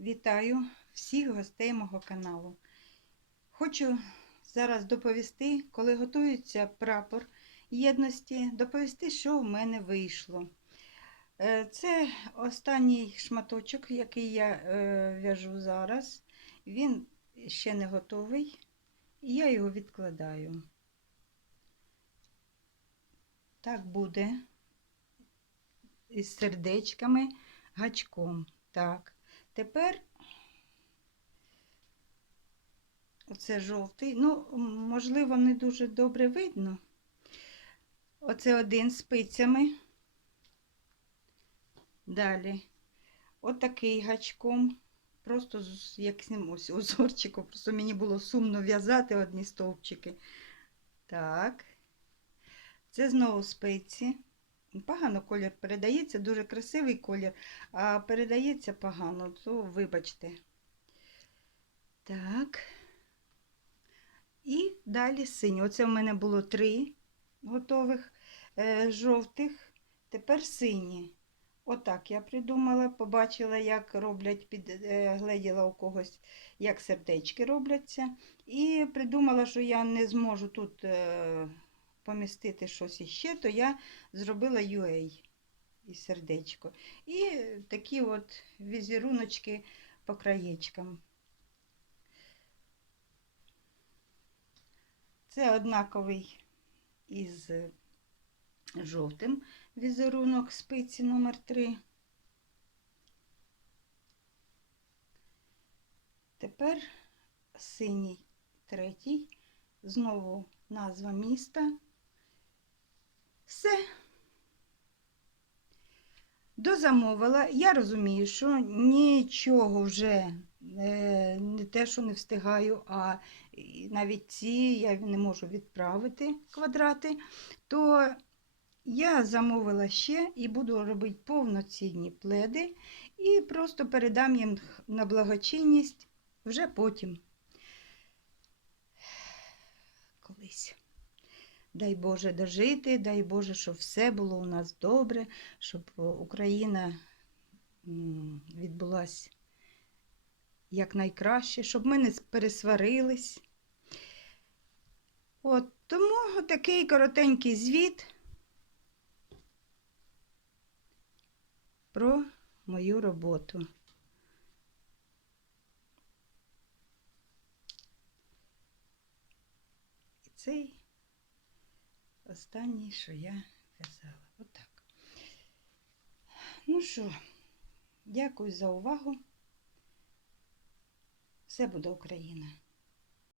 Вітаю всіх гостей мого каналу. Хочу зараз доповісти, коли готується прапор єдності, доповісти, що в мене вийшло. Е, Це останній шматочок, який я е, в'яжу зараз. Він ще не готовий, і я його відкладаю. Так буде із сердечками, гачком. Так. Тепер оце жовтий. Ну, можливо, не дуже добре видно. Оце один спицями. Далі отакий гачком. Просто з яким ось узорчиком. Просто мені було сумно в'язати одні стовпчики. Так. Це знову спиці. Погано колір передається, дуже красивий колір, а передається погано, то вибачте. Так. І далі синій. Оце в мене було три готових е, жовтих, тепер сині. Отак я придумала, побачила, як роблять, під, е, у когось, як сердечки робляться. І придумала, що я не зможу тут. Помістити щось іще, то я зробила UA і сердечко. І такі от візеруночки по краєчкам. Це однаковий із жовтим візерунок спиці номер 3 Тепер синій третій, знову назва міста. Все. Дозамовила. Я розумію, що нічого вже е, не те, що не встигаю, а навіть ці я не можу відправити квадрати, то я замовила ще і буду робити повноцінні пледи і просто передам їм на благочинність вже потім. Колись. Дай Боже дожити, дай Боже, щоб все було у нас добре, щоб Україна відбулася якнайкраще, щоб ми не пересварились. От, Тому такий коротенький звіт про мою роботу. І останній, що я в'язала. Отак. Ну що, дякую за увагу. Все буде Україна!